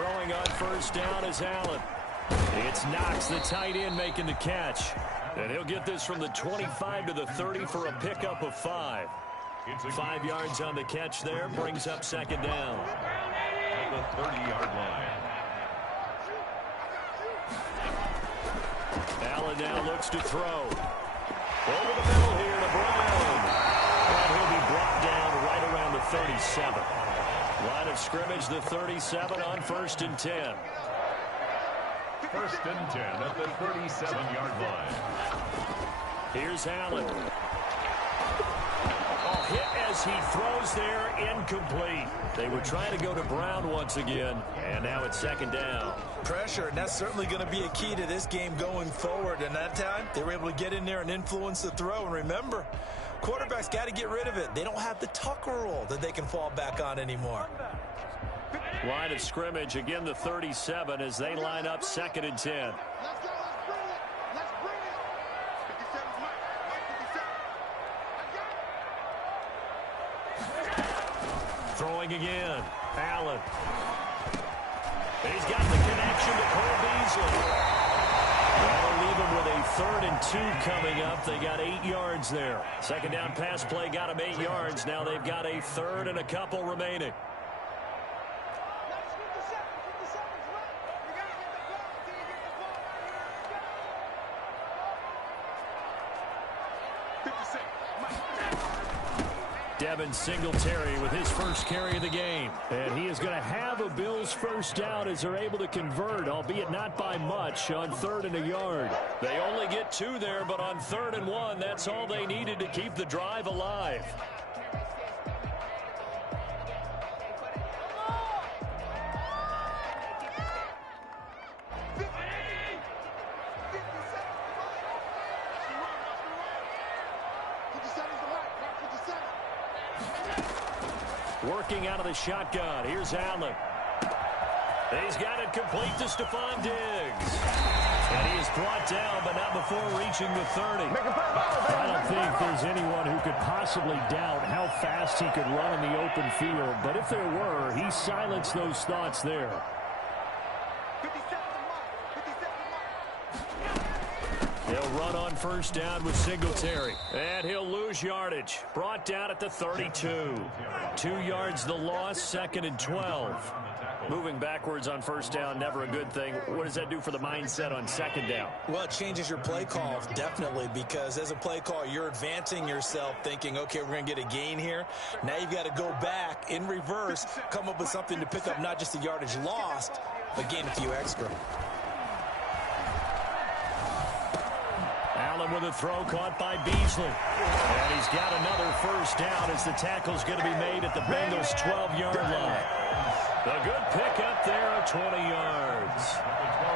Throwing on first down is Allen. It's Knox, the tight end, making the catch. And he'll get this from the 25 to the 30 for a pickup of 5. 5 yards on the catch there, brings up second down. At the 30-yard line. Allen now looks to throw. Over the middle here to Brown. And he'll be brought down right around the 37. Line of scrimmage, the 37 on 1st and 10. 1st and 10 at the 37-yard line. Here's Allen. Hit as he throws there, incomplete. They were trying to go to Brown once again, and now it's second down. Pressure, and that's certainly going to be a key to this game going forward. And that time, they were able to get in there and influence the throw. And remember, quarterbacks got to get rid of it. They don't have the Tucker rule that they can fall back on anymore. Line of scrimmage, again the 37 as they line up 2nd and 10. Throwing again. Allen. He's got the connection to Cole Beasley. That'll leave him with a 3rd and 2 coming up. They got 8 yards there. Second down pass play got them 8 yards. Now they've got a 3rd and a couple remaining. Devin Singletary with his first carry of the game. And he is going to have a Bills first down as they're able to convert, albeit not by much, on 3rd and a yard. They only get 2 there, but on 3rd and 1, that's all they needed to keep the drive alive. Working out of the shotgun. Here's Allen. He's got it complete to Stephon Diggs. And he is brought down, but not before reaching the 30. I don't think there's anyone who could possibly doubt how fast he could run in the open field. But if there were, he silenced those thoughts there. He'll run on first down with Singletary. And he'll lose yardage. Brought down at the 32. 2 yards the loss, 2nd and 12. Moving backwards on first down, never a good thing. What does that do for the mindset on second down? Well, it changes your play call, definitely, because as a play call, you're advancing yourself thinking, okay, we're going to get a gain here. Now you've got to go back in reverse, come up with something to pick up not just the yardage lost, but gain a few extra. Allen with a throw caught by Beasley. And he's got another first down as the tackle's going to be made at the Bengals' 12-yard line. A good pickup there of 20 yards.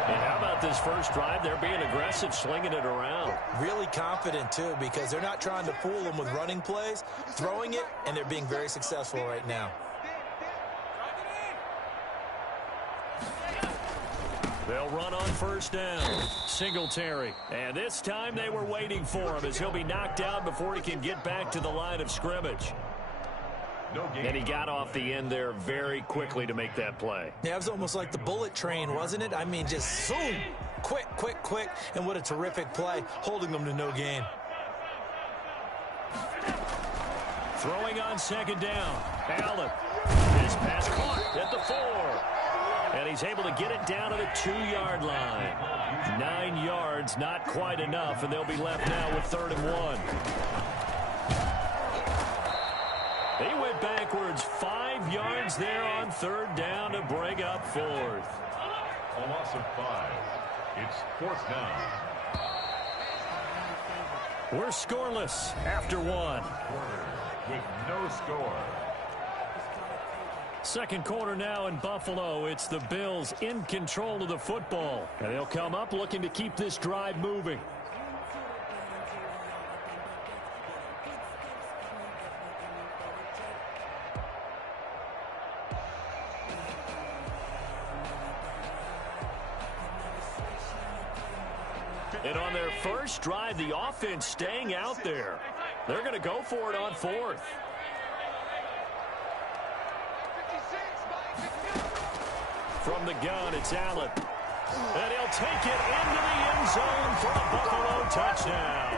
And how about this first drive? They're being aggressive, slinging it around. Really confident, too, because they're not trying to fool them with running plays, throwing it, and they're being very successful right now. They'll run on first down. Singletary. And this time they were waiting for him as he'll be knocked out before he can get back to the line of scrimmage. And he got off the end there very quickly to make that play. Yeah, it was almost like the bullet train, wasn't it? I mean, just zoom. Quick, quick, quick. And what a terrific play, holding them to no gain. Throwing on second down. Allen. His pass caught at the 4. And he's able to get it down to the 2-yard line. 9 yards, not quite enough, and they'll be left now with 3rd and 1. He went backwards 5 yards there on 3rd down to bring up 4th. A loss of 5. It's 4th down. We're scoreless after 1. With no score. Second quarter now in Buffalo. It's the Bills in control of the football. And they'll come up looking to keep this drive moving. And on their first drive, the offense staying out there. They're going to go for it on 4th. From the gun, it's Allen. And he'll take it into the end zone for a Buffalo touchdown.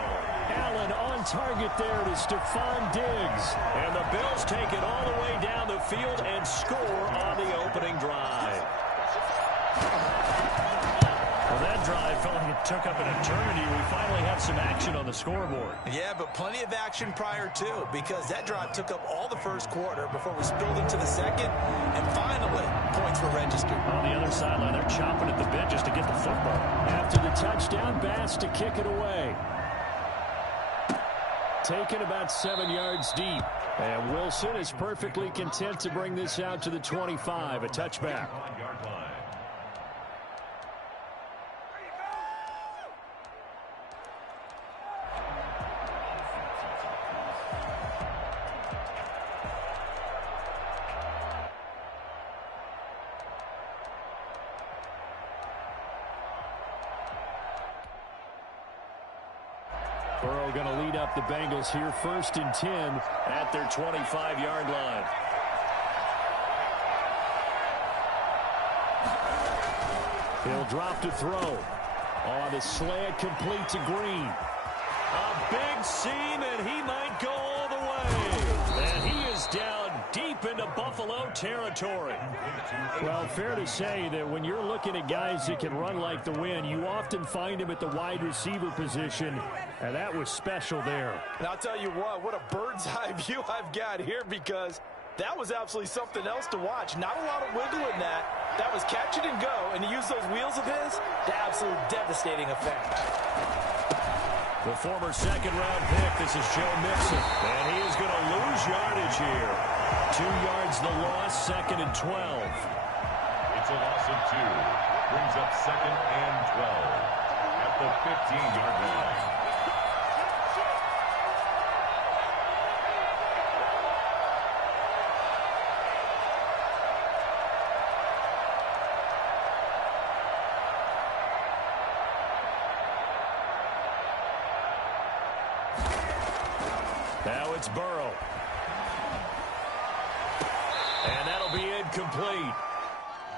Allen on target there to Stephon Diggs. And the Bills take it all the way down the field and score on the opening drive. Well, that drive felt like it took up an eternity. We finally have some action on the scoreboard. Yeah, but plenty of action prior to, because that drive took up all the first quarter before we spilled into the second, and finally, points were registered. On the other sideline, they're chomping at the bit just to get the football. After the touchdown, Bass to kick it away. Taken about 7 yards deep. And Wilson is perfectly content to bring this out to the 25, a touchback. Burrow going to lead up the Bengals here, 1st and 10 at their 25-yard line. He'll drop to throw. On the slant, complete to Green. A big seam, and he might go all the way. And he is down deep into Buffalo territory. Well, fair to say that when you're looking at guys that can run like the wind, you often find him at the wide receiver position, and that was special there. And I'll tell you what a bird's eye view I've got here, because that was absolutely something else to watch. Not a lot of wiggle in that. That was catch it and go, and to use those wheels of his, the absolute devastating effect. The former second-round pick, this is Joe Mixon, and he is going to lose yardage here. 2 yards the loss, 2nd and 12. It's a loss of 2. Brings up 2nd and 12 at the 15-yard line. Now it's Burrow. And that'll be incomplete.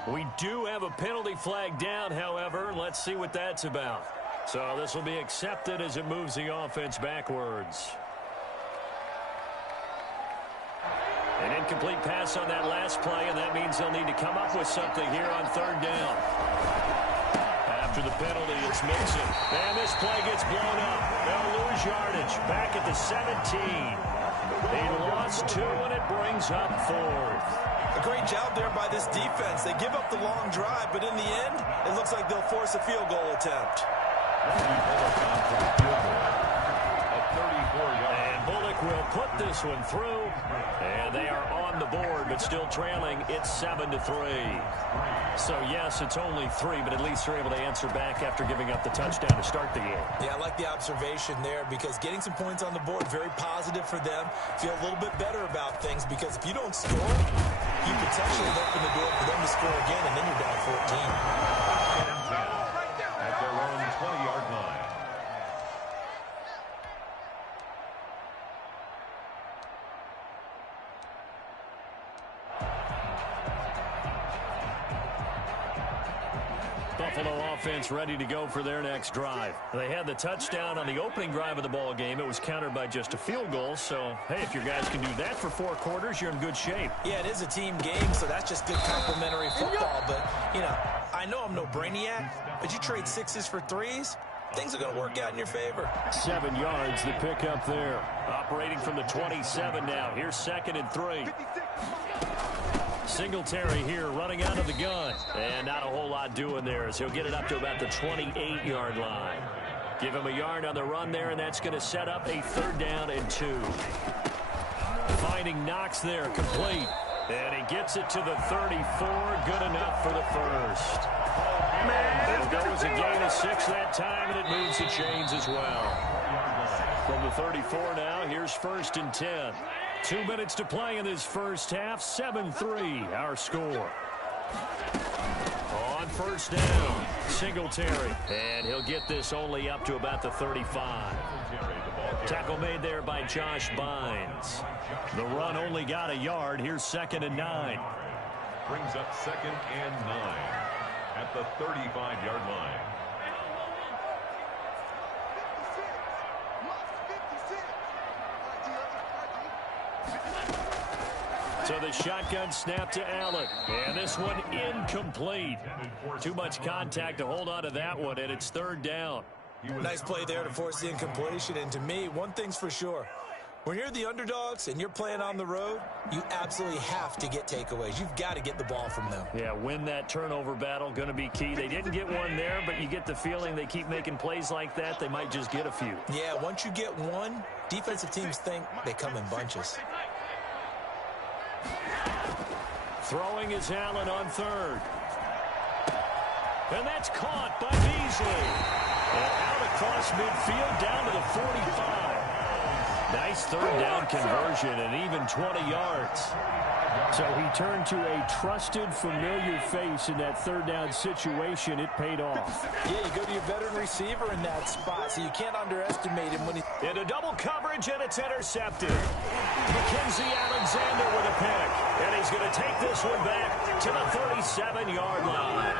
We do have a penalty flag down, however. Let's see what that's about. So this will be accepted as it moves the offense backwards. An incomplete pass on that last play, and that means they'll need to come up with something here on 3rd down. After the penalty, it's Mixon. And this play gets blown up. They'll lose yardage. Back at the 17. They lost 2, and it brings up 4th. A great job there by this defense. They give up the long drive, but in the end, it looks like they'll force a field goal attempt. And Bullock will put this one through. And they are on the board, but still trailing. It's 7-3. So, yes, it's only 3, but at least they're able to answer back after giving up the touchdown to start the game. Yeah, I like the observation there, because getting some points on the board, very positive for them. Feel a little bit better about things, because if you don't score, you potentially open the door for them to score again, and then you're down 14. At their own 20-yard line. Buffalo offense ready to go for their next drive. They had the touchdown on the opening drive of the ball game. It was countered by just a field goal. So, hey, if your guys can do that for 4 quarters, you're in good shape. Yeah, it is a team game, so that's just good complimentary football. But, you know, I know I'm no brainiac, but you trade 6s for 3s, things are going to work out in your favor. 7 yards, the pickup there. Operating from the 27 now. Here's 2nd and 3. Singletary here running out of the gun. And not a whole lot doing there as he'll get it up to about the 28-yard line. Give him a yard on the run there, and that's going to set up a 3rd down and 2. Finding Knox there, complete. And he gets it to the 34, good enough for the first. There goes a gain of 6 that time, and it moves the chains as well. From the 34 now, here's 1st and 10. 2 minutes to play in this first half. 7-3, our score. On 1st down, Singletary. And he'll get this only up to about the 35. Tackle made there by Josh Bynes. The run only got a yard. Here's 2nd and 9. Brings up 2nd and 9 at the 35-yard line. So the shotgun snap to Allen. And this one incomplete. Too much contact to hold on to that one, and it's 3rd down. Nice play there to force the incompletion. And to me, one thing's for sure. When you're the underdogs and you're playing on the road, you absolutely have to get takeaways. You've got to get the ball from them. Yeah, win that turnover battle, going to be key. They didn't get one there, but you get the feeling they keep making plays like that, they might just get a few. Yeah, once you get one, defensive teams think they come in bunches. Throwing is Allen on 3rd. And that's caught by Beasley. And out across midfield down to the 45. Nice 3rd down conversion and even 20 yards. So he turned to a trusted, familiar face in that 3rd down situation. It paid off. Yeah, you go to your veteran receiver in that spot, so you can't underestimate him when he... Into double coverage, and it's intercepted. Mackenzie Alexander with a pick. And he's going to take this one back to the 37-yard line.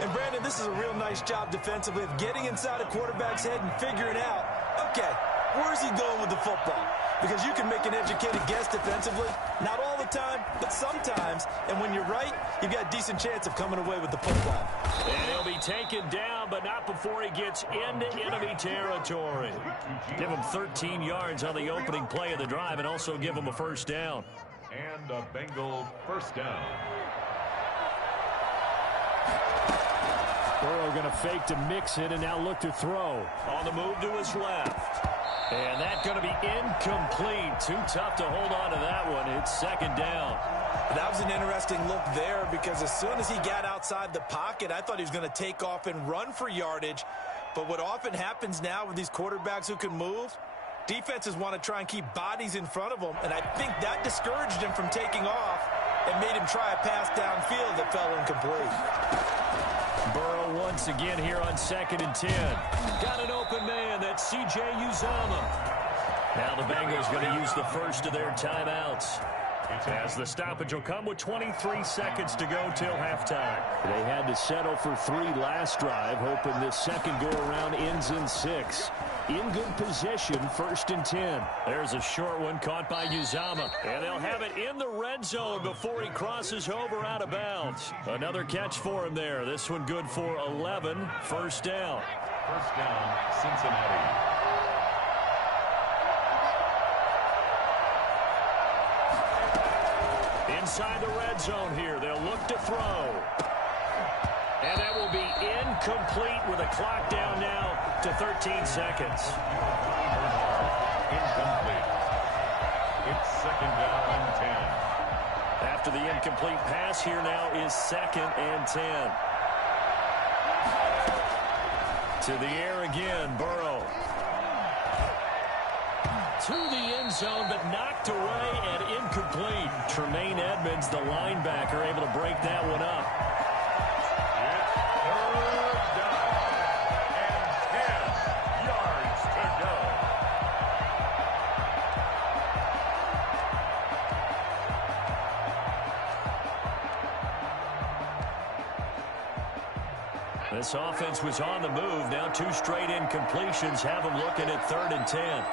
And, Brandon, this is a real nice job defensively of getting inside a quarterback's head and figuring out, okay, where's he going with the football? Because you can make an educated guess defensively. Not all the time, but sometimes. And when you're right, you've got a decent chance of coming away with the football. And he'll be taken down, but not before he gets into enemy territory. Give him 13 yards on the opening play of the drive and also give him a 1st down. And a Bengal 1st down. Burrow going to fake to mix it and now look to throw. On the move to his left. And that's going to be incomplete. Too tough to hold on to that one. It's 2nd down. That was an interesting look there because as soon as he got outside the pocket, I thought he was going to take off and run for yardage. But what often happens now with these quarterbacks who can move, defenses want to try and keep bodies in front of them. And I think that discouraged him from taking off and made him try a pass downfield that fell incomplete. Burrow once again here on 2nd and 10. Got an open man. That's C.J. Uzomah. Now the Bengals going to use the first of their timeouts, as the stoppage will come with 23 seconds to go till halftime. They had to settle for 3 last drive, hoping this second go-around ends in 6. In good position, 1st and 10. There's a short one caught by Uzomah. And they'll have it in the red zone before he crosses over out of bounds. Another catch for him there. This one good for 11. 1st down. 1st down, Cincinnati. Inside the red zone here. They'll look to throw. And that will be incomplete with a clock down now to 13 seconds. Incomplete. It's 2nd down and 10. After the incomplete pass, here now is 2nd and 10. To the air again, Burrow. To the end zone, but knocked away and incomplete. Tremaine Edmonds, the linebacker, able to break that one up. It's 3rd down and 10 yards to go. This offense was on the move. Now 2 straight incompletions have them looking at 3rd and 10.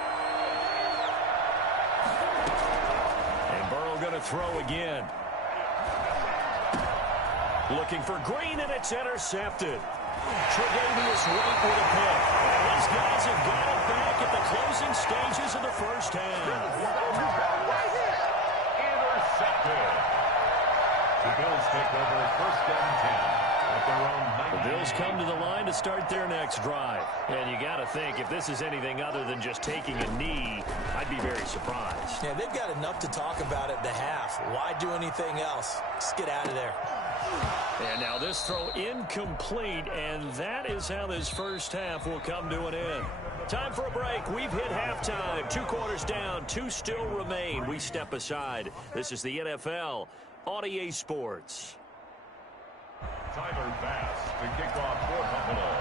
And Burrow going to throw again. Looking for Green, and it's intercepted. Tre'Davious White with a pick. And these guys have got it back at the closing stages of the 1st half. Intercepted. The Bills take over 1st and 10. The Bills come to the line to start their next drive. And you got to think, if this is anything other than just taking a knee, I'd be very surprised. Yeah, they've got enough to talk about at the half. Why do anything else? Just get out of there. And now this throw incomplete, and that is how this 1st half will come to an end. Time for a break. We've hit halftime. 2 quarters down, 2 still remain. We step aside. This is the NFL on EA Sports. Tyler Bass to kick off for Buffalo.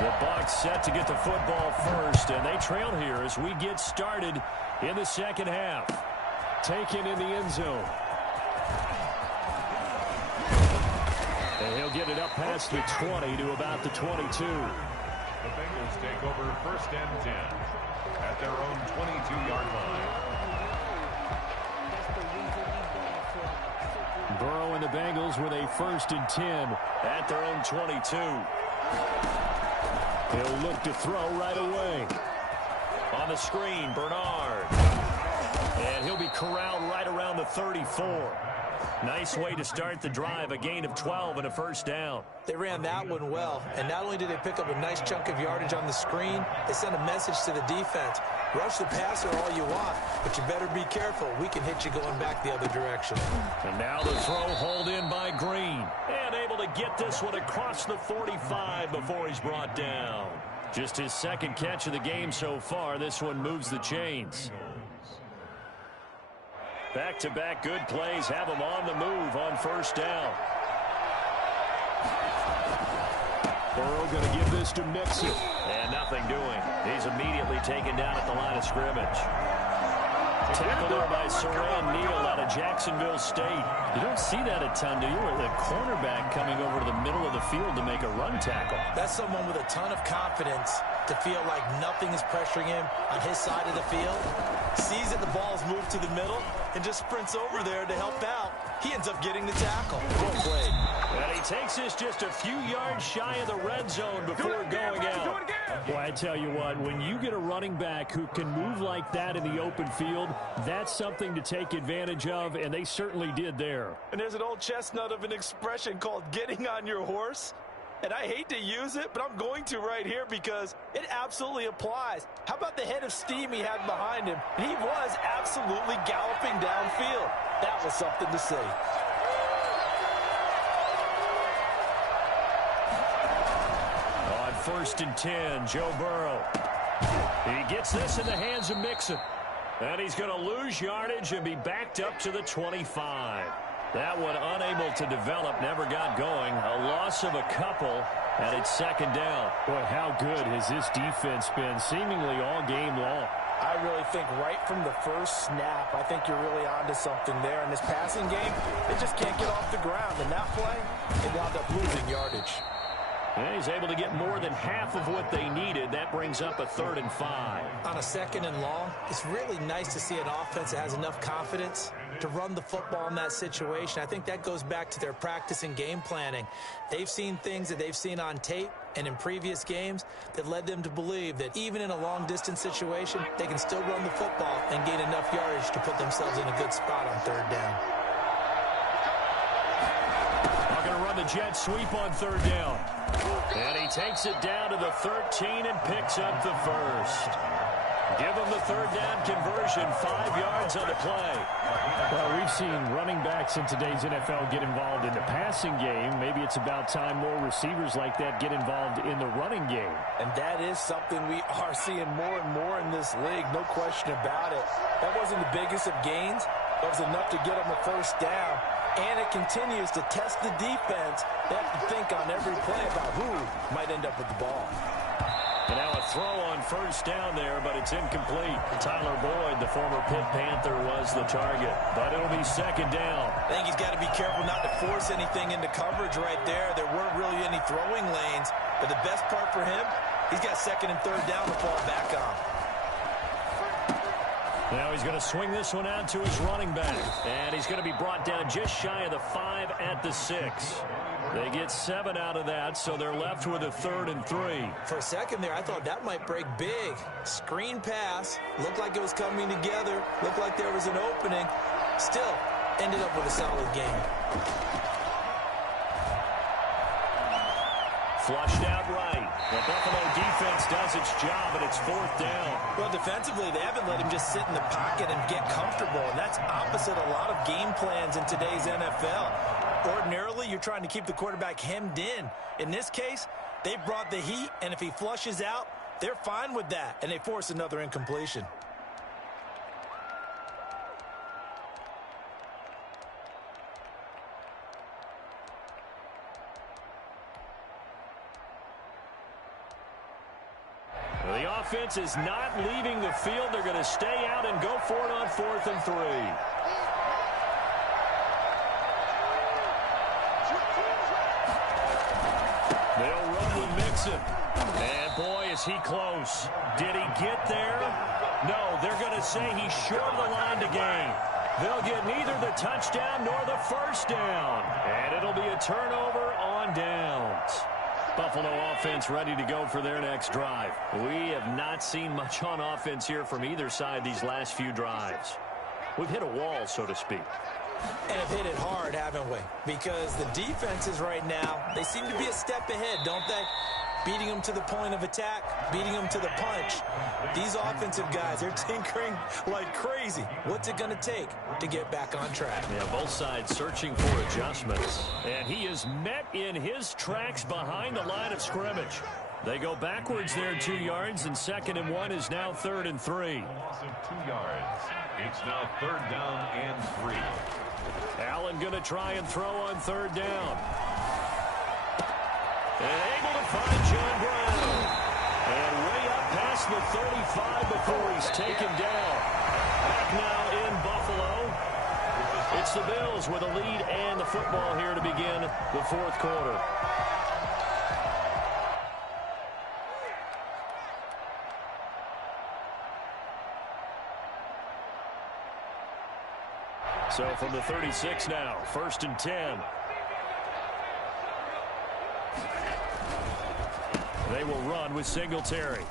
The Bucs set to get the football first, and they trail here as we get started in the 2nd half. Taken in the end zone. And he'll get it up past the 20 to about the 22. The Bengals take over 1st and 10 at their own 22-yard line. Burrow and the Bengals with a 1st and 10 at their own 22. He'll look to throw right away. On the screen, Bernard. And he'll be corralled right around the 34. Nice way to start the drive, a gain of 12 and a 1st down. They ran that one well, and not only did they pick up a nice chunk of yardage on the screen, they sent a message to the defense. Rush the passer all you want, but you better be careful. We can hit you going back the other direction. And now the throw hauled in by Green. And able to get this one across the 45 before he's brought down. Just his 2nd catch of the game so far. This one moves the chains. Back-to-back good plays have him on the move on 1st down. Burrow going to give this to Mixon. And nothing doing. He's immediately taken down at the line of scrimmage. Tackled there by Saran Neal out of Jacksonville State. You don't see that a ton, do you? With a cornerback coming over to the middle of the field to make a run tackle. That's someone with a ton of confidence to feel like nothing is pressuring him on his side of the field. Sees that the ball's moved to the middle and just sprints over there to help out. He ends up getting the tackle. Well played. And he takes this just a few yards shy of the red zone before going out. Boy, I tell you what, when you get a running back who can move like that in the open field, that's something to take advantage of, and they certainly did there. And there's an old chestnut of an expression called getting on your horse. And I hate to use it, but I'm going to right here because it absolutely applies. How about the head of steam he had behind him? He was absolutely galloping downfield. That was something to see. On 1st and 10, Joe Burrow. He gets this in the hands of Mixon. And he's going to lose yardage and be backed up to the 25. That one unable to develop, never got going. A loss of a couple, and it's 2nd down. Boy, how good has this defense been seemingly all game long? I really think right from the first snap, I think you're really onto something there. In this passing game, they just can't get off the ground. And that play, they wound up losing yardage. And he's able to get more than half of what they needed. That brings up a 3rd and 5. On a 2nd and long, it's really nice to see an offense that has enough confidence to run the football in that situation. I think that goes back to their practice and game planning. They've seen things that they've seen on tape and in previous games that led them to believe that even in a long-distance situation, they can still run the football and gain enough yardage to put themselves in a good spot on 3rd down. They're going to run the jet sweep on 3rd down. And he takes it down to the 13 and picks up the 1st. Give him the 3rd down conversion, 5 yards on the play. Well, we've seen running backs in today's NFL get involved in the passing game. Maybe it's about time more receivers like that get involved in the running game. And that is something we are seeing more and more in this league, no question about it. That wasn't the biggest of gains. That was enough to get them a 1st down. And it continues to test the defense. They have to think on every play about who might end up with the ball. And now a throw on 1st down there, but it's incomplete. Tyler Boyd, the former Pitt Panther, was the target. But it'll be 2nd down. I think he's got to be careful not to force anything into coverage right there. There weren't really any throwing lanes. But the best part for him, he's got 2nd and 3rd down to fall back on. Now he's going to swing this one out to his running back. And he's going to be brought down just shy of the 5 at the 6. They get 7 out of that, so they're left with a 3rd and 3. For a second there, I thought that might break big. Screen pass. Looked like it was coming together. Looked like there was an opening. Still, ended up with a solid game. Flushed out right. The Buffalo defense does its job, and it's 4th down. Well, defensively, they haven't let him just sit in the pocket and get comfortable, and that's opposite a lot of game plans in today's NFL. Ordinarily, you're trying to keep the quarterback hemmed in. In this case, they brought the heat, and if he flushes out, they're fine with that, and they force another incompletion. The offense is not leaving the field. They're going to stay out and go for it on 4th and 3. Johnson. And boy, is he close. Did he get there? No, they're going to say he's short of the line to gain. They'll get neither the touchdown nor the first down. And it'll be a turnover on downs. Buffalo offense ready to go for their next drive. We have not seen much on offense here from either side these last few drives. We've hit a wall, so to speak. And have hit it hard, haven't we? Because the defenses right now, they seem to be a step ahead, don't they? Beating them to the point of attack, beating them to the punch. These offensive guys, they're tinkering like crazy. What's it going to take to get back on track? Yeah, both sides searching for adjustments. And he is met in his tracks behind the line of scrimmage. They go backwards there 2 yards, and 2nd and 1 is now 3rd and 3. Loss of 2 yards. It's now 3rd down and 3. Allen going to try and throw on 3rd down. And able to find John Brown. And way up past the 35 before he's taken down. Back now in Buffalo. It's the Bills with a lead and the football here to begin the 4th quarter. So from the 36 now, 1st and 10. They will run with Singletary.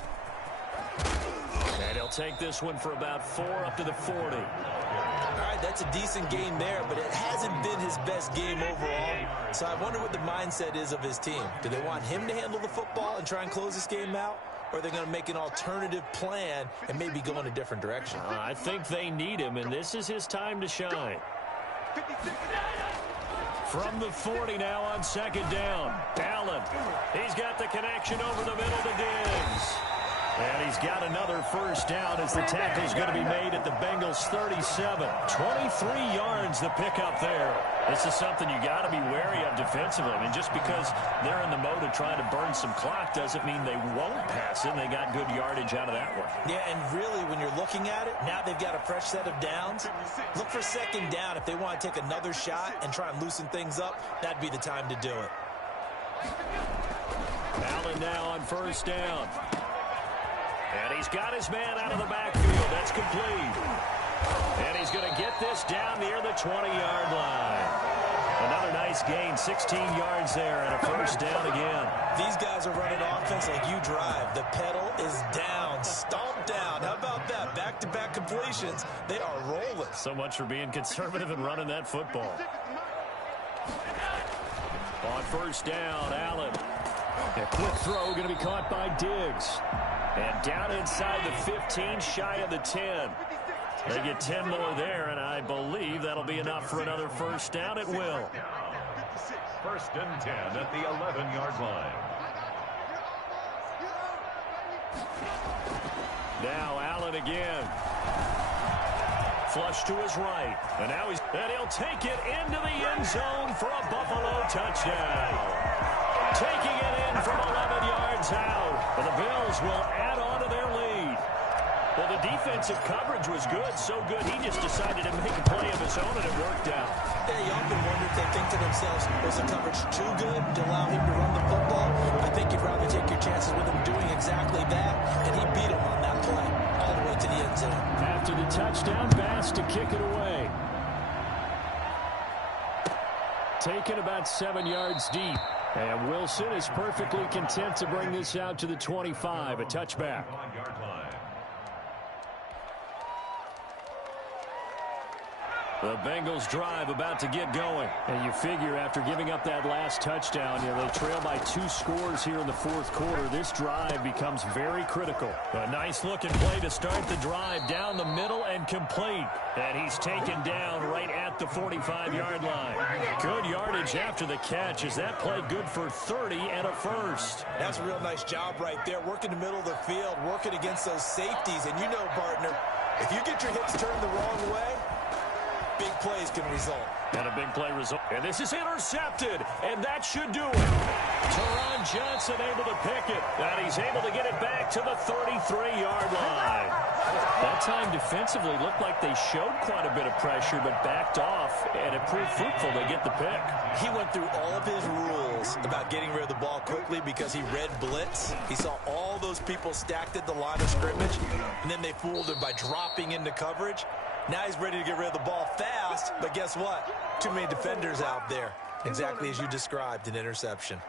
And he'll take this one for about 4 up to the 40. All right, that's a decent game there, but it hasn't been his best game overall. So I wonder what the mindset is of his team. Do they want him to handle the football and try and close this game out? Or are they going to make an alternative plan and maybe go in a different direction? I think they need him, and this is his time to shine. From the 40 now on 2nd down. Allen, he's got the connection over the middle to Diggs. And he's got another first down as the tackle's going to be made at the Bengals 37. 23 yards the pickup there. This is something you got to be wary of defensively. I mean, just because they're in the mode of trying to burn some clock doesn't mean they won't pass it. They got good yardage out of that one. Yeah, and really, when you're looking at it, now they've got a fresh set of downs. Look for 2nd down. If they want to take another shot and try and loosen things up, that'd be the time to do it. Allen now on 1st down. And he's got his man out of the backfield. That's complete. And he's going to get this down near the 20-yard line. Another nice gain, 16 yards there, and a first down again. These guys are running offense like you drive. The pedal is down, stomped down. How about that? Back-to-back completions. They are rolling. So much for being conservative and running that football. On 1st down, Allen. A quick throw going to be caught by Diggs. And down inside the 15, shy of the 10. They get 10 more there, and I believe that'll be enough for another first down. It will. 1st and 10 at the 11-yard line. Now Allen again. Flush to his right. And now he'll take it into the end zone for a Buffalo touchdown. Taking it in from 11 yards out. But the Bills will add on to their lead. Well, the defensive coverage was good, so good he just decided to make a play of his own, and it worked out. Yeah, you often wonder if they think to themselves, was the coverage too good to allow him to run the football? I think you'd rather take your chances with him doing exactly that, and he beat him on that play all the way to the end zone. After the touchdown, Bass to kick it away. Taken about 7 yards deep. And Wilson is perfectly content to bring this out to the 25, a touchback. The Bengals drive about to get going. And you figure after giving up that last touchdown, they trail by 2 scores here in the 4th quarter. This drive becomes very critical. A nice looking play to start the drive down the middle and complete. And he's taken down right at the 45-yard line. Good yardage after the catch. Is that play good for 30 and a first? That's a real nice job right there. Working the middle of the field, working against those safeties. And you know, partner, if you get your hips turned the wrong way, big plays can result. And a big play result. And this is intercepted. And that should do it. Teron Johnson able to pick it, and he's able to get it back to the 33-yard line. That time defensively looked like they showed quite a bit of pressure, but backed off, and it proved fruitful to get the pick. He went through all of his rules about getting rid of the ball quickly because he read blitz. He saw all those people stacked at the line of scrimmage, and then they fooled him by dropping into coverage. Now he's ready to get rid of the ball fast, but guess what? Too many defenders out there. Exactly as you described, an interception.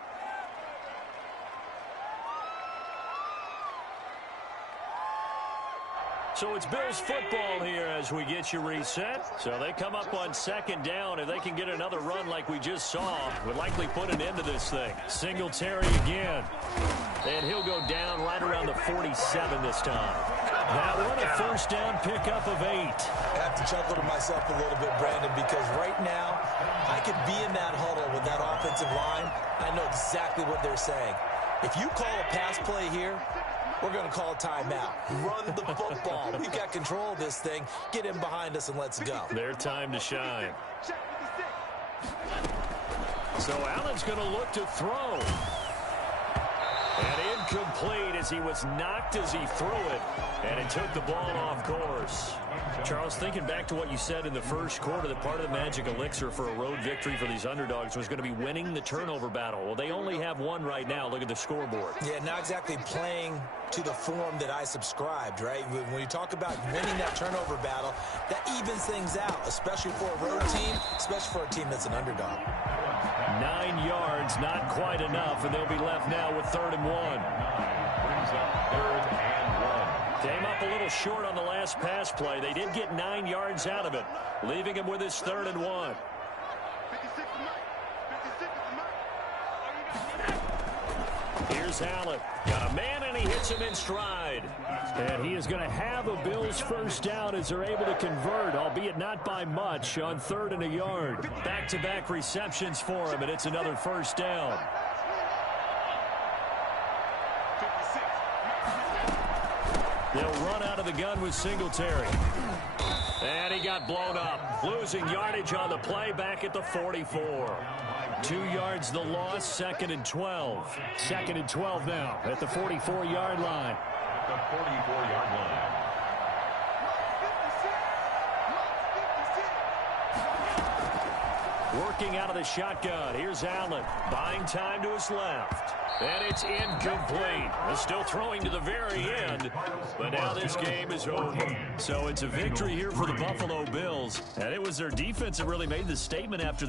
So it's Bills football here as we get you reset. So they come up on second down. If they can get another run like we just saw, would likely put an end to this thing. Singletary again. And he'll go down right around the 47 this time. That one a first down pickup of 8. I have to chuckle to myself a little bit, Brandon, because right now I could be in that huddle with that offensive line. I know exactly what they're saying. If you call a pass play here, we're going to call a timeout. Run the football. We've got control of this thing. Get in behind us and let's go. Their time to shine. So Allen's going to look to throw. And incomplete as he was knocked as he threw it. And it took the ball off course. Charles, thinking back to what you said in the first quarter, that part of the magic elixir for a road victory for these underdogs was going to be winning the turnover battle. Well, they only have one right now. Look at the scoreboard. Yeah, not exactly playing to the form that I subscribed, right? When you talk about winning that turnover battle, that evens things out, especially for a road team, especially for a team that's an underdog. 9 yards, not quite enough, and they'll be left now with 3rd and 1. Brings up 3rd and 1. Came up a little short on the last pass play. They did get 9 yards out of it, leaving him with his 3rd and 1. Here's Allen. Got a man, and he hits him in stride. And he is going to have a Bills first down as they're able to convert, albeit not by much, on 3rd and a yard. Back-to-back receptions for him, and it's another first down. They'll run out of the gun with Singletary. And he got blown up. Losing yardage on the play back at the 44. 2 yards the loss, 2nd and 12. 2nd and 12 now at the 44-yard line. At the 44-yard line. Working out of the shotgun. Here's Allen. Buying time to his left. And it's incomplete. They're still throwing to the very end. But now this game is over. So it's a victory here for the Buffalo Bills. And it was their defense that really made the statement after